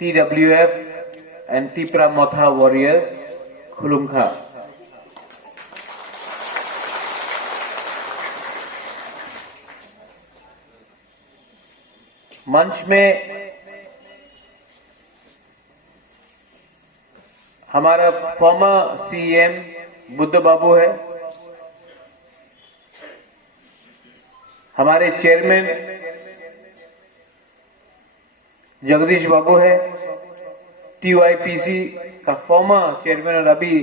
TWF and Tipra Motha warriors, Khulumkha. मंच में हमारा फॉर्मर सीएम बुद्ध बाबू है, हमारे चेयरमैन जगदीश बाबू है, टीवाईपीसी का फॉर्मर चेयरमैन और अभी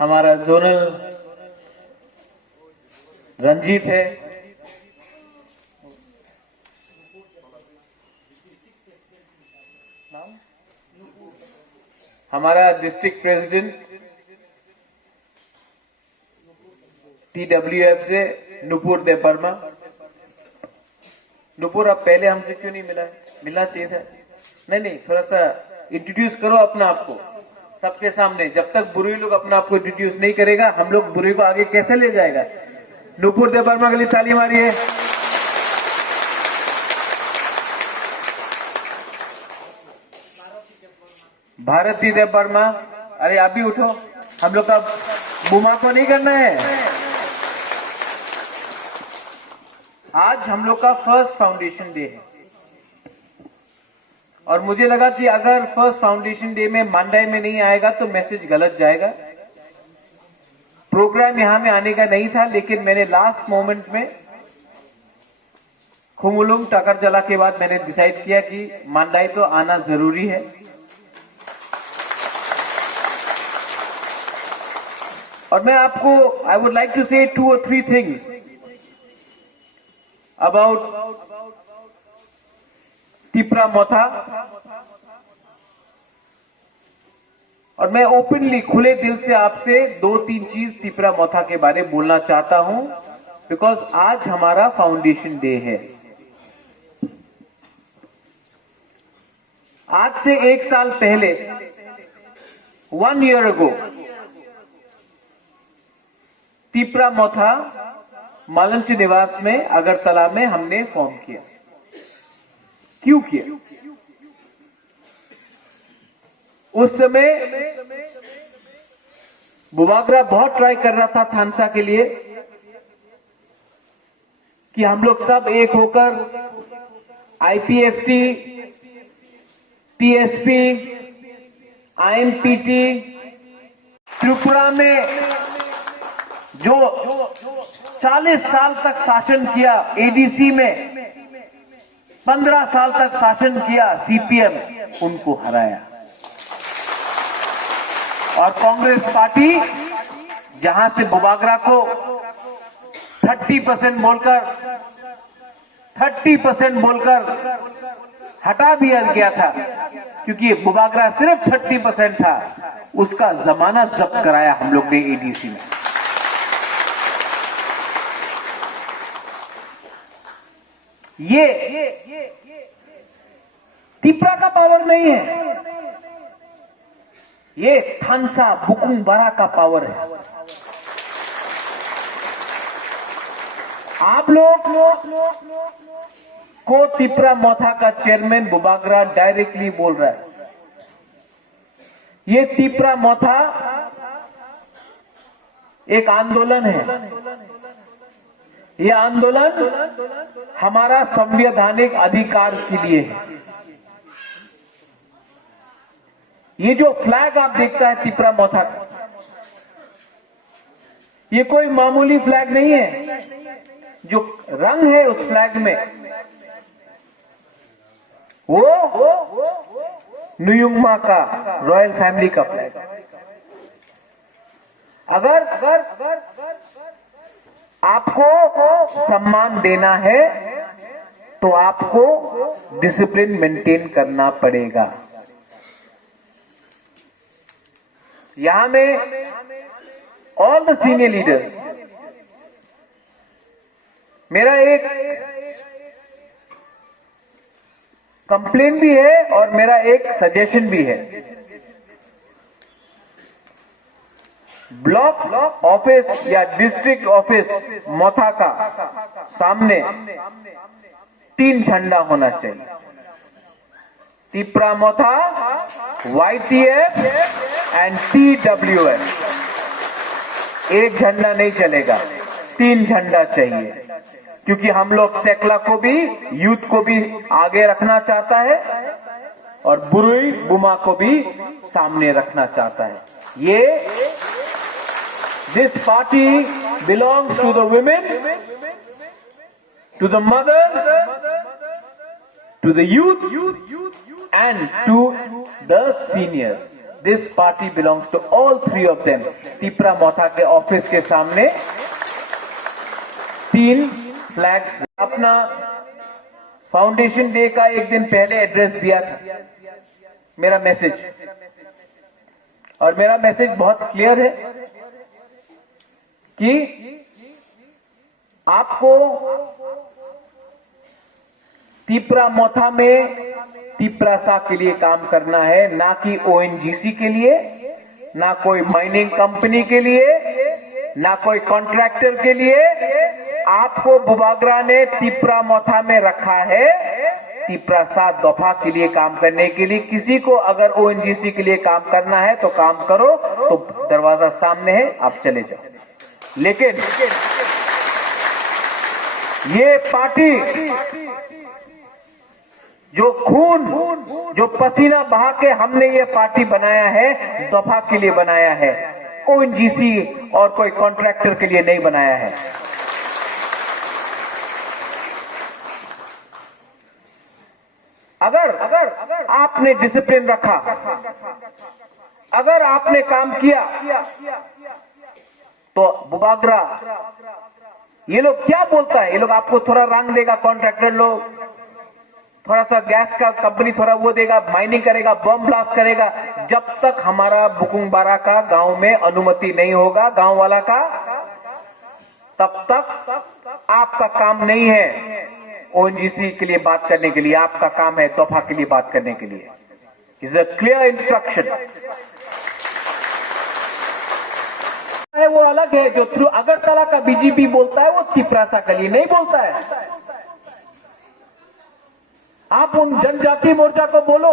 हमारा जोनल रंजीत है, हमारा डिस्ट्रिक्ट प्रेसिडेंट TWF से नुपुर देवर्मा। नुपुर आप पहले हमसे क्यों नहीं मिलना चाहिए था? नहीं, थोड़ा सा इंट्रोड्यूस करो अपना आपको सबके सामने। जब तक बुरी लोग अपना आपको इंट्रोड्यूस नहीं करेगा, हम लोग बुरी को आगे कैसे ले जाएगा? नुपुर देवर्मा के लिए ताली मारिए। भारती देवर्मा, अरे आप भी उठो, हम लोग का बुमा को नहीं करना है। आज हम लोग का फर्स्ट फाउंडेशन डे है और मुझे लगा कि अगर फर्स्ट फाउंडेशन डे में मांडाई में नहीं आएगा तो मैसेज गलत जाएगा। प्रोग्राम यहां में आने का नहीं था, लेकिन मैंने लास्ट मोमेंट में खुमुलुम टकरजला के बाद मैंने डिसाइड किया कि मांडाई तो आना जरूरी है। और मैं आपको आई वुड लाइक टू से 2 or 3 थिंग्स अबाउट टिपरा मोथा, और मैं ओपनली खुले दिल से आपसे 2-3 चीज टिपरा मोथा के बारे में बोलना चाहता हूं, बिकॉज आज हमारा फाउंडेशन डे है। आज से 1 साल पहले 1 year ago टिपरा मोथा मालंच निवास में अगरतला में हमने फॉर्म किया। क्यों किया? उस समय बुबागरा बहुत ट्राई कर रहा था थानसा के लिए कि हम लोग सब एक होकर आईपीएफटी, टीएसपी, आईएमपीटी, त्रिपुरा में जो 40 साल तक शासन किया, एडीसी में 15 साल तक शासन किया सीपीएम, उनको हराया। और कांग्रेस पार्टी जहां से बुबागरा को 30% बोलकर हटा दिया गया था, क्योंकि बुबागरा सिर्फ 30% था, उसका जमानत जब्त कराया हम लोग ने एडीसी में। ये टिपरा का पावर नहीं है, ये थानसा बुकुम बरा का पावर है। आप लोग को टिपरा मोथा का चेयरमैन बुबागरा डायरेक्टली बोल रहा है, ये टिपरा मोथा एक आंदोलन है। ये आंदोलन हमारा संवैधानिक अधिकार के लिए है। ये जो फ्लैग आप देखता है टिपरा मोथा का, ये कोई मामूली फ्लैग नहीं है। जो रंग है उस फ्लैग में वो नुयुंगमा का रॉयल फैमिली का फ्लैग। अगर आपको सम्मान देना है तो आपको डिसिप्लिन मेंटेन करना पड़ेगा। यहां में ऑल द सीनियर लीडर्स, मेरा एक कंप्लेन भी है और मेरा एक सजेशन भी है। ब्लॉक ऑफिस या डिस्ट्रिक्ट ऑफिस मोथा का सामने 3 झंडा होना चाहिए। तिपरा मोथा, YTF एंड TWF। एक झंडा नहीं चलेगा, 3 झंडा चाहिए, क्योंकि हम लोग सेकला को भी, यूथ को भी आगे रखना चाहता है और बुरुई बुमा को भी सामने रखना चाहता है। ये this party belongs to the women, to the mothers, to the youth and to the seniors. This party belongs to all 3 of them. Tipra मोथा के ऑफिस के सामने 3 फ्लैग्स। अपना फाउंडेशन डे का एक दिन पहले एड्रेस दिया था, मेरा मैसेज, और मेरा मैसेज बहुत क्लियर है कि आपको तिपरा मोथा में तिपरासा के लिए काम करना है, ना कि ONGC के लिए, ना कोई माइनिंग कंपनी के लिए, ना कोई कॉन्ट्रैक्टर के लिए। आपको बुबागरा ने तिपरा मोथा में रखा है तिपरासा दफा के लिए काम करने के लिए। किसी को अगर ONGC के लिए काम करना है तो काम करो, तो दरवाजा सामने है, आप चले जाओ। लेकिन ये पार्टी जो खून, जो पसीना बहा के हमने ये पार्टी बनाया है, दफा के लिए बनाया है, ONGC और कोई कॉन्ट्रैक्टर के लिए नहीं बनाया है। अगर आपने डिसिप्लिन रखा, अगर आपने काम किया, तो बुबागरा, ये लोग क्या बोलता है, ये लोग आपको थोड़ा रंग देगा, कॉन्ट्रैक्टर लोग थोड़ा सा गैस का कंपनी थोड़ा वो देगा, माइनिंग करेगा, बम ब्लास्ट करेगा। जब तक हमारा बुकुंगबारा का गांव में अनुमति नहीं होगा, गांव वाला का, तब तक आपका काम नहीं है ONGC के लिए बात करने के लिए, आपका काम है दफा के लिए बात करने के लिए। इज अ क्लियर इंस्ट्रक्शन है। वो अलग है, जो थ्रू अगरतला का BJP बोलता है, वो तिपरासा के लिए नहीं बोलता है। आप उन जनजाति मोर्चा को बोलो,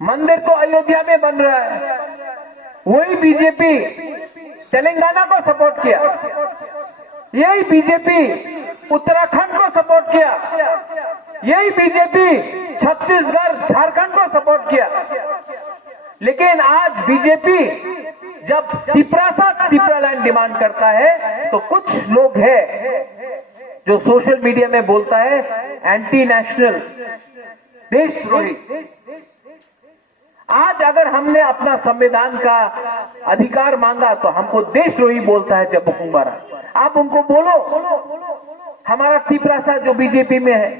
मंदिर तो अयोध्या में बन रहा है, वही BJP तेलंगाना को सपोर्ट किया, यही BJP उत्तराखंड को सपोर्ट किया, यही BJP छत्तीसगढ़ झारखंड को सपोर्ट किया। लेकिन आज BJP जब तिपरासा तिपरालैंड डिमांड करता है, तो कुछ लोग हैं जो सोशल मीडिया में बोलता है एंटी नेशनल, देशद्रोही। आज अगर हमने अपना संविधान का अधिकार मांगा तो हमको देशद्रोही बोलता है जब बुकुंगबारा। आप उनको बोलो, हमारा तिपरासा जो BJP में है,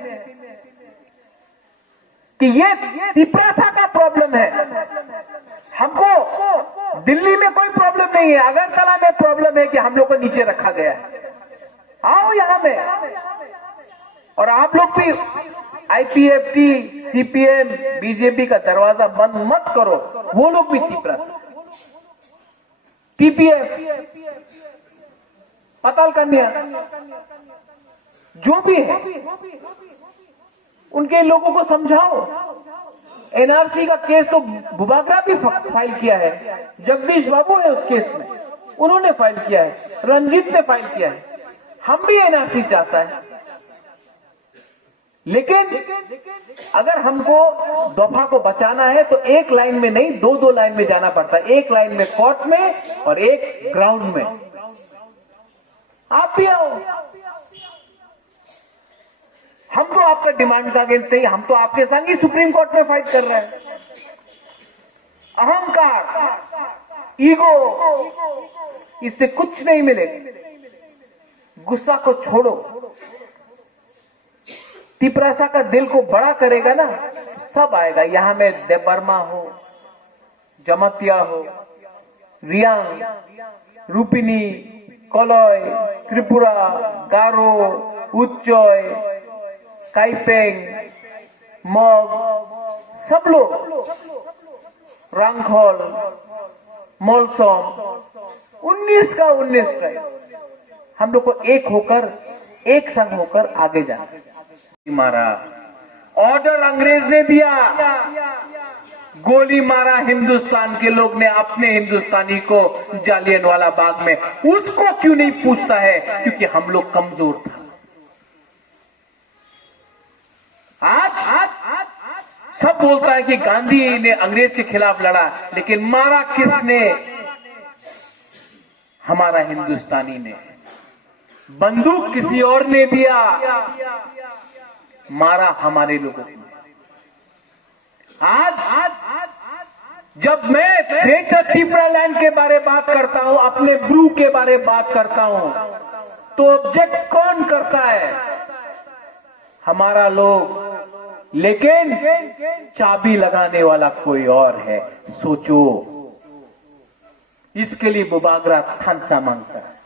कि ये तिपरासा का प्रॉब्लम है, हमको दिल्ली में कोई प्रॉब्लम नहीं है, अगरतला में प्रॉब्लम है कि हम लोग को नीचे रखा गया है। आओ यहां में, और आप लोग भी IPFT, CPM, BJP का दरवाजा बंद मत करो। वो लोग भी तिपरासा, TPF, पाताल कन्या, जो भी है, उनके लोगों को समझाओ। NRC का केस तो बुबागरा भी फाइल किया है, जगदीश बाबू है उस केस में, उन्होंने फाइल किया है, रंजीत ने फाइल किया है। हम भी NRC चाहता है, लेकिन अगर हमको दफा को बचाना है तो एक लाइन में नहीं, 2-2 लाइन में जाना पड़ता है। एक लाइन में कोर्ट में और एक ग्राउंड में। आप भी आओ, हम तो आपका डिमांड का अगेंस्ट नहीं, हम तो आपके संग ही सुप्रीम कोर्ट में फाइट कर रहे हैं। अहंकार, ईगो, इससे कुछ नहीं मिलेगा। गुस्सा को छोड़ो, तिपरासा का दिल को बड़ा करेगा ना, सब आएगा। यहां में देबर्मा हो, जमतिया हो, रियांग, रूपिनी, कोलोय, त्रिपुरा, गारो, उच्चोय, काइपेंग, मॉग, सब लोग, रांगखोल, मोलसोम, 19 का 19 ट्राइब, हम लोग को एक होकर, एक संग होकर आगे जाना। मारा, ऑर्डर अंग्रेज ने दिया, गोली मारा हिंदुस्तान के लोग ने अपने हिंदुस्तानी को जालियनवाला बाग में। उसको क्यों नहीं पूछता है? क्योंकि हम लोग कमजोर था। आज सब बोलता है कि गांधी ने अंग्रेज के खिलाफ लड़ा, लेकिन मारा किसने? हमारा हिंदुस्तानी ने। बंदूक किसी और ने दिया, मारा हमारे लोगों ने। आज जब मैं ग्रेटर त्रिपुरालैंड के बारे बात करता हूं, अपने ब्रू के बारे बात करता हूं, तो ऑब्जेक्ट कौन करता है? हमारा लोग। लेकिन चाबी लगाने वाला कोई और है। सोचो, इसके लिए बुबागरा थानसा मांगता है।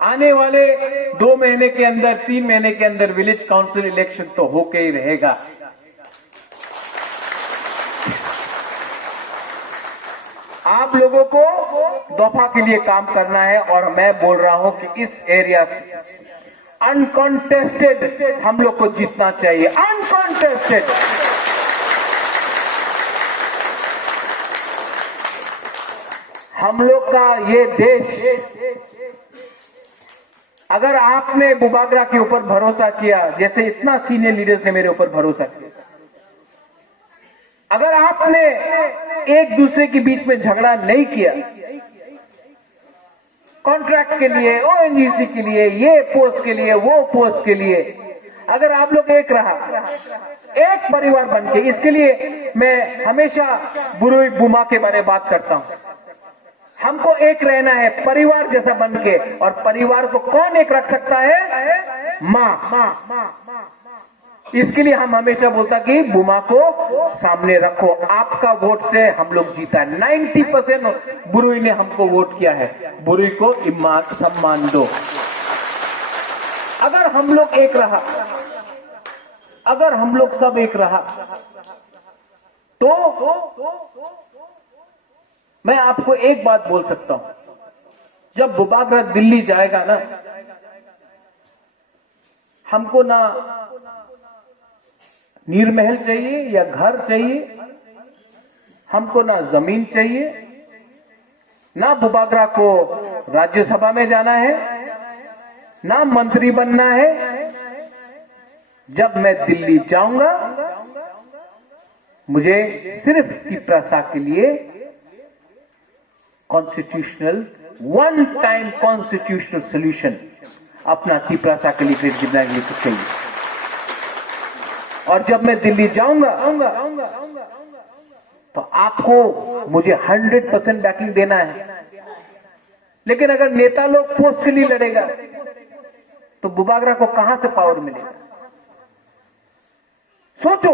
आने वाले 2 महीने के अंदर, 3 महीने के अंदर विलेज काउंसिल इलेक्शन तो होके ही रहेगा। आप लोगों को दफा के लिए काम करना है, और मैं बोल रहा हूं कि इस एरिया से अनकॉन्टेस्टेड हम लोग को जीतना चाहिए। अनकॉन्टेस्टेड। हम लोग का ये देश, अगर आपने बुबागरा के ऊपर भरोसा किया, जैसे इतना सीनियर लीडर्स ने मेरे ऊपर भरोसा किया, अगर आपने एक दूसरे के बीच में झगड़ा नहीं किया, कॉन्ट्रैक्ट के लिए, ओएनजीसी के लिए, ये पोस्ट के लिए, वो पोस्ट के लिए, अगर आप लोग एक रहा, एक परिवार बन के, इसके लिए मैं हमेशा बुरुई बुमा के बारे में बात करता हूं। हमको एक रहना है, परिवार जैसा बन के। और परिवार को कौन एक रख सकता है? मां। इसके लिए हम हमेशा बोलता कि बुमा को सामने रखो। आपका वोट से हम लोग जीता है। 90% बुरुई ने हमको वोट किया है। बुरुई को इम्मात सम्मान दो। अगर हम लोग एक रहा, अगर हम लोग सब एक रहा, तो मैं आपको एक बात बोल सकता हूं, जब बुबागरा दिल्ली जाएगा ना, हमको ना नीरमहल चाहिए या घर चाहिए, हमको ना जमीन चाहिए, ना बुबागरा को राज्यसभा में जाना है, ना मंत्री बनना है। जब मैं दिल्ली जाऊंगा, मुझे सिर्फ तिपरासा के लिए constitutional, one time constitutional solution अपना तिपरासा के लिए चाहिए। और जब मैं दिल्ली जाऊंगा, तो आपको मुझे 100% बैकिंग देना है। लेकिन अगर नेता लोग पोस्ट के लिए लड़ेगा, तो बुबागरा को कहां से पावर मिलेगा? सोचो,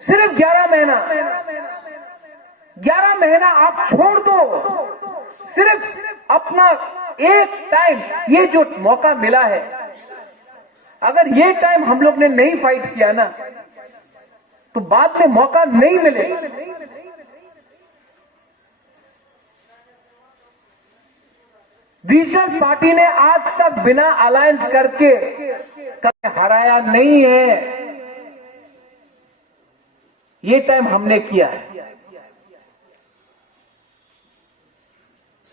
सिर्फ 11 महीना आप छोड़ दो। सिर्फ अपना एक टाइम, ये जो मौका मिला है, अगर ये टाइम हम लोग ने नहीं फाइट किया ना, तो बाद में मौका नहीं मिलेगा। रीजनल पार्टी ने आज तक बिना अलायंस करके कभी हराया नहीं है। ये टाइम हमने किया है।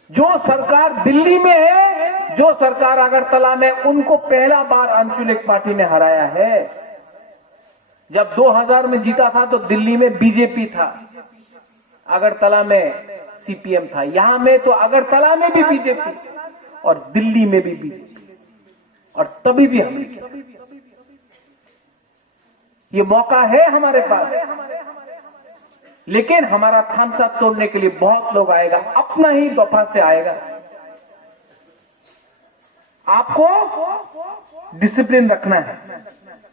जो सरकार दिल्ली में है, जो सरकार अगरतला में, उनको पहला बार आंचलिक पार्टी ने हराया है। जब 2000 में जीता था तो दिल्ली में बीजेपी था, अगरतला में सीपीएम था। यहां में तो अगरतला में भी बीजेपी और दिल्ली में भी बीजेपी, और तभी भी हमने किया। ये मौका है हमारे पास। लेकिन हमारा थानसा तोड़ने के लिए बहुत लोग आएगा, अपना ही दफा से आएगा। आपको डिसिप्लिन रखना है।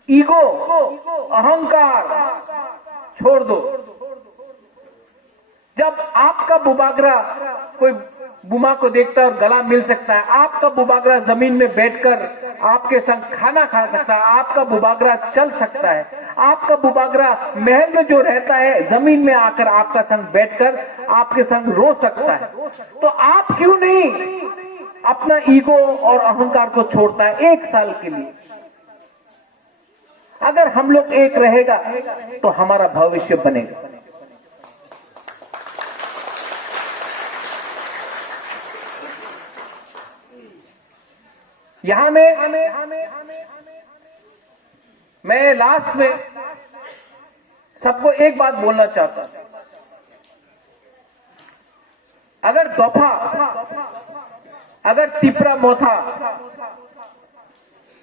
ईगो, अहंकार छोड़ दो। जब आपका बुबागरा कोई बुमा को देखता है और गला मिल सकता है। आपका बुबागरा जमीन में बैठकर आपके संग खाना खा सकता है, आपका बुबागरा चल सकता है, आपका बुबागरा महल में जो रहता है जमीन में आकर आपका संग बैठकर आपके संग रो सकता है। तो आप क्यों नहीं अपना ईगो और अहंकार को छोड़ता है एक साल के लिए? अगर हम लोग एक रहेगा तो हमारा भविष्य बनेगा। यहां मैं लास्ट में सबको एक बात बोलना चाहता हूं। अगर दोफा, अगर तिपरा मोथा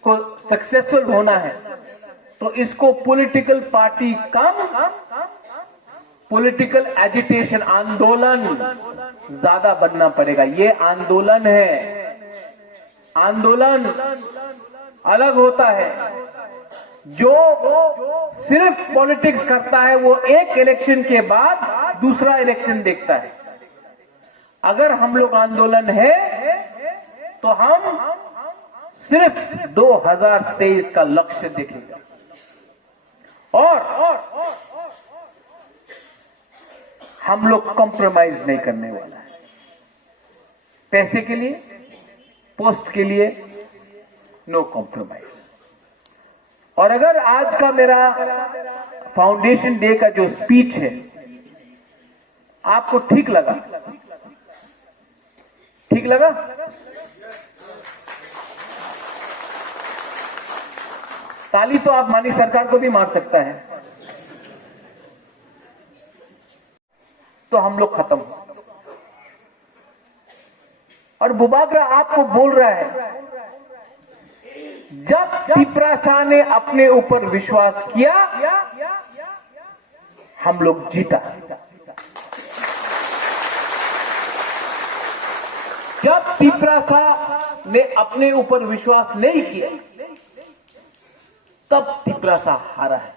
को सक्सेसफुल होना है तो इसको पॉलिटिकल पार्टी कम पॉलिटिकल एजिटेशन, आंदोलन ज्यादा बनना पड़ेगा। ये आंदोलन है, आंदोलन अलग होता है। जो सिर्फ पॉलिटिक्स करता है वो एक इलेक्शन के बाद दूसरा इलेक्शन देखता है। अगर हम लोग आंदोलन है तो हम सिर्फ 2023 का लक्ष्य देखेंगे और हम लोग कॉम्प्रोमाइज नहीं करने वाला है। पैसे के लिए, पोस्ट के लिए नो कॉम्प्रोमाइज। और अगर आज का मेरा फाउंडेशन डे का जो स्पीच है आपको ठीक लगा, ठीक लगा, ताली तो आप मानी सरकार को भी मार सकता है, तो हम लोग खत्म। और बुबागरा आपको बोल रहा है, जब तिपरासा ने अपने ऊपर विश्वास किया हम लोग जीता। जब तिपरासा ने अपने ऊपर विश्वास नहीं किया तब तिपरासा हारा है।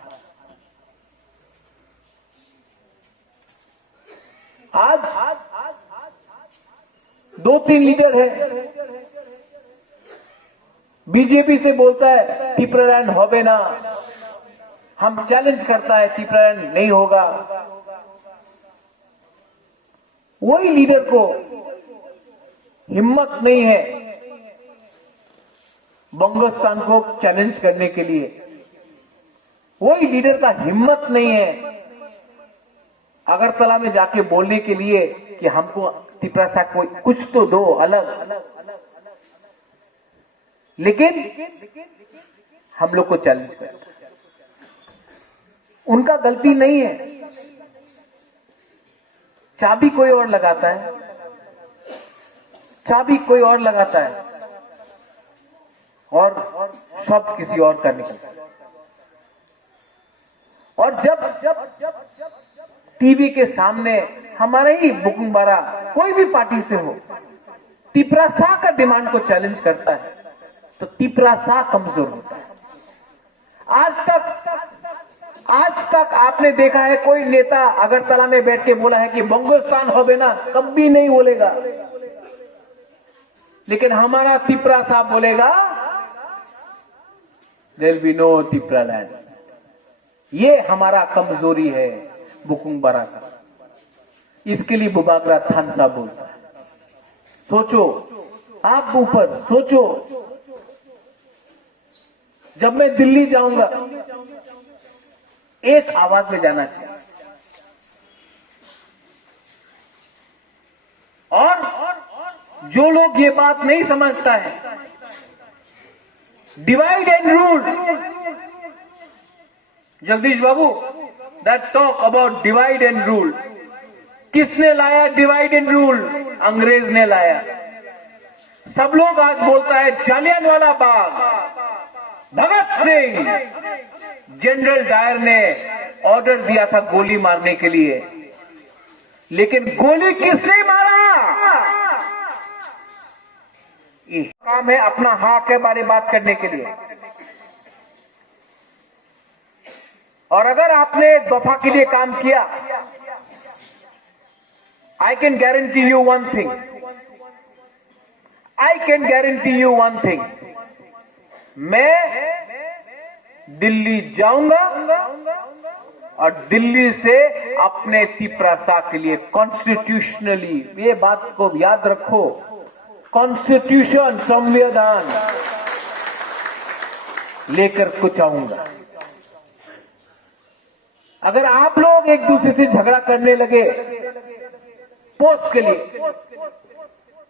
आज 2-3 लीडर है, बीजेपी से बोलता है तिपरालैंड होबे ना, हम चैलेंज करता है तिपरालैंड नहीं होगा। वही लीडर को हिम्मत नहीं है बंगोस्तान को चैलेंज करने के लिए, वही लीडर का हिम्मत नहीं है अगरतला में जाके बोलने के लिए कि हमको तिपरासा को कुछ तो दो अलग। लेकिन हम लोग को चैलेंज कर, उनका गलती नहीं है। चाबी कोई और लगाता है, चाबी कोई और लगाता है और शब्द किसी और का निकलता है। और जब टीवी के सामने हमारे ही बुकुंबारा कोई भी पार्टी से हो तिपरासा का डिमांड को चैलेंज करता है तो तिपरासा कमजोर होता है। आज तक आपने देखा है कोई नेता अगरतला में बैठ के बोला है कि बंगोस्तान होबे ना, कभी नहीं बोलेगा। लेकिन हमारा तिपरासा बोलेगा देयर विल बी नो तिपरालैंड। ये हमारा कमजोरी है बुकुंबारा का, इसके लिए बुबागरा थानसा बोलता है। सोचो, आप ऊपर सोचो, जब मैं दिल्ली जाऊंगा एक आवाज में जाना चाहिए। और जो लोग ये बात नहीं समझता है, divide and rule, Jagdish Babu, that talk about divide and rule, किसने लाया डिवाइड एंड रूल? अंग्रेज ने लाया। सब लोग आज बोलता है जालियांवाला बाग, भगत सिंह, जनरल डायर ने ऑर्डर दिया था गोली मारने के लिए, लेकिन गोली किसने मारा? काम है अपना हक के बारे में बात करने के लिए। और अगर आपने दफा के लिए काम किया, I can guarantee you one thing, I can guarantee you one thing, मैं दिल्ली जाऊंगा और दिल्ली से अपने तिपरासा के लिए कॉन्स्टिट्यूशनली, ये बात को याद रखो, कॉन्स्टिट्यूशन, संविधान लेकर कुछ आऊंगा। अगर आप लोग एक दूसरे से झगड़ा करने लगे पोस्ट के लिए,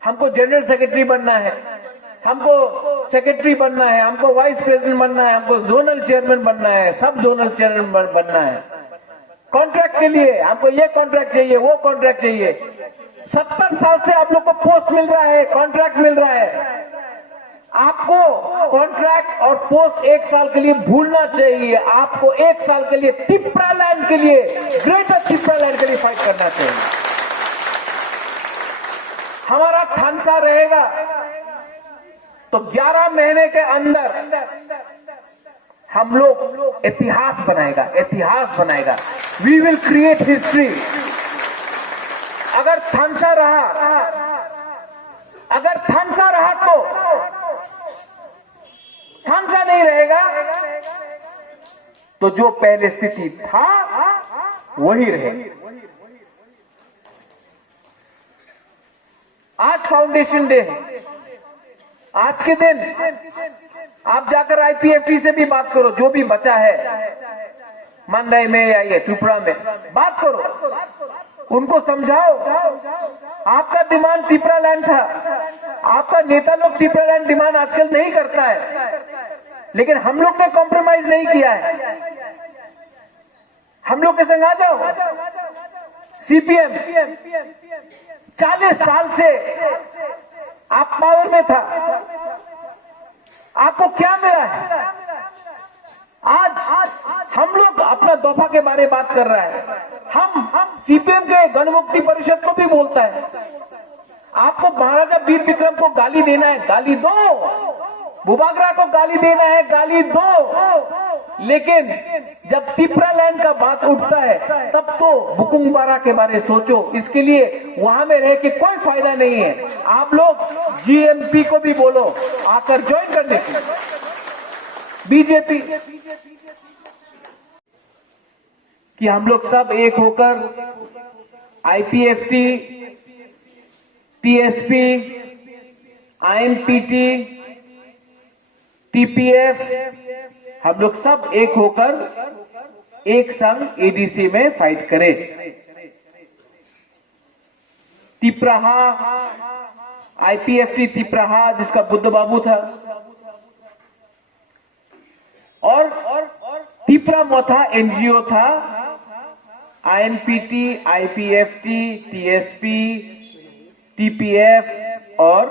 हमको जनरल सेक्रेटरी बनना है, हमको सेक्रेटरी बनना है, हमको वाइस प्रेसिडेंट बनना है, हमको जोनल चेयरमैन बनना है, सब जोनल चेयरमैन बनना है, कॉन्ट्रैक्ट के लिए हमको ये कॉन्ट्रैक्ट चाहिए, वो कॉन्ट्रैक्ट चाहिए। 70 साल से आप लोग को पोस्ट मिल रहा है, कॉन्ट्रैक्ट मिल रहा है। आपको कॉन्ट्रैक्ट और पोस्ट एक साल के लिए भूलना चाहिए। आपको एक साल के लिए तिपरालैंड के लिए, ग्रेटर तिपरालैंड के लिए फाइट करना चाहिए। हमारा थानसा रहेगा तो 11 महीने के अंदर हम लोग इतिहास बनाएगा। We will create history. अगर थानसा रहा तो थानसा नहीं रहेगा तो जो पहले स्थिति था वही रहेगा। आज फाउंडेशन डे है। आज के दिन आप जाकर आईपीएफटी से भी बात करो, जो भी बचा है मंडई में या ये त्रिपुरा में, बात करो, उनको समझाओ। आपका डिमांड तिपरालैंड था, आपका नेता लोग तिपरालैंड डिमांड आजकल नहीं करता है, लेकिन हम लोग ने कॉम्प्रोमाइज नहीं किया है। हम लोग के संग आ जाओ। सीपीएम 40 साल से आप पावर में था, आपको क्या मिला है? आज हम लोग अपना दफा के बारे में बात कर रहा है। हम सीपीएम के गणमुक्ति परिषद को भी बोलता है, आपको महाराजा वीर विक्रम को गाली देना है, गाली दो। बुबागरा को गाली देना है, गाली दो। लेकिन जब तिपरालैंड का बात उठता है तब तो बुकुंगबारा के बारे में सोचो। इसके लिए वहां में रह के कोई फायदा नहीं है। आप लोग जीएमपी को भी बोलो आकर ज्वाइन करने की, बीजेपी, कि हम लोग सब एक होकर आईपीएफटी, टीएसपी, आईएनपीटी, टीपीएफ, हम लोग सब एक होकर एक संग एडीसी में फाइट करें। तिपराहा, आईपीएफटी तिपराहा जिसका बुद्ध बाबू था, और तिपरा मोथा एनजीओ था। आईएनपीटी, आईपीएफटी, टीएसपी, टीपीएफ और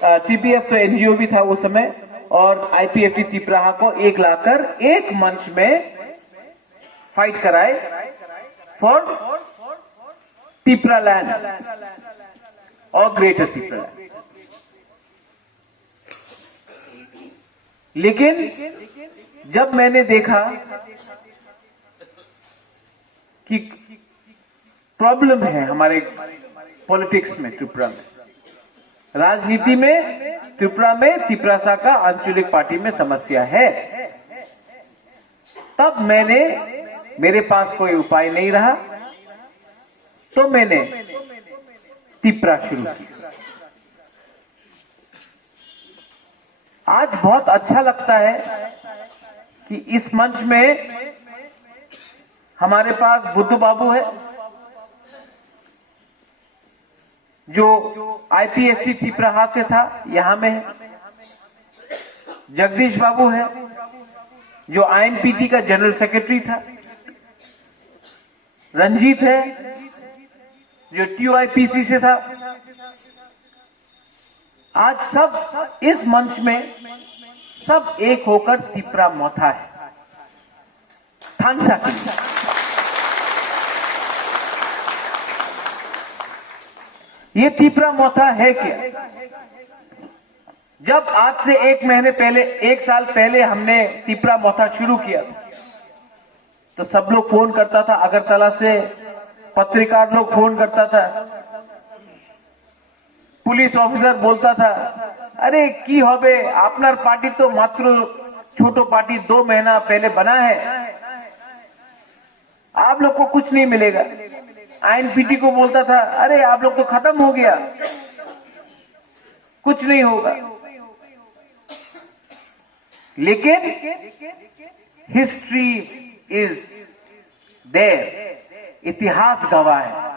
टीपीएफ तो एनजीओ भी था उस समय, और आईपीएफटी तिपराहा को एक लाकर एक मंच में फाइट कराए फॉर तिपरालैंड और ग्रेटर तिपरालैंड। लेकिन जब मैंने देखा कि प्रॉब्लम है हमारे पॉलिटिक्स में, त्रिपुरा में, राजनीति में, त्रिपुरा में तिपरासा का आंचलिक पार्टी में समस्या है, तब मेरे पास कोई उपाय नहीं रहा तो मैंने तिपरा शुरू किया। आज बहुत अच्छा लगता है कि इस मंच में हमारे पास बुद्ध बाबू है जो आईपीएफटी तिपराहा से था, यहां में है। जगदीश बाबू है जो आईएनपीटी का जनरल सेक्रेटरी था। रंजीत है जो टीओआईपीसी से था। आज सब इस मंच में सब एक होकर तिपरा मोथा है, थानसा की। ये तिपरा मोथा है क्या? जब आज से एक साल पहले हमने तिपरा मोथा शुरू किया तो सब लोग फोन करता था, अगरतला से पत्रकार लोग फोन करता था, পুলিশ অফিসার बोलता था, अरे की होबे आपनार पार्टी तो मात्र छोटो पार्टी 2 महीना पहले बना है, आप लोग को कुछ नहीं मिलेगा। आईएनपीटी को बोलता था, अरे आप लोग तो खत्म हो गया, कुछ नहीं होगा। लेकिन हिस्ट्री इज देयर, इतिहास गवाह है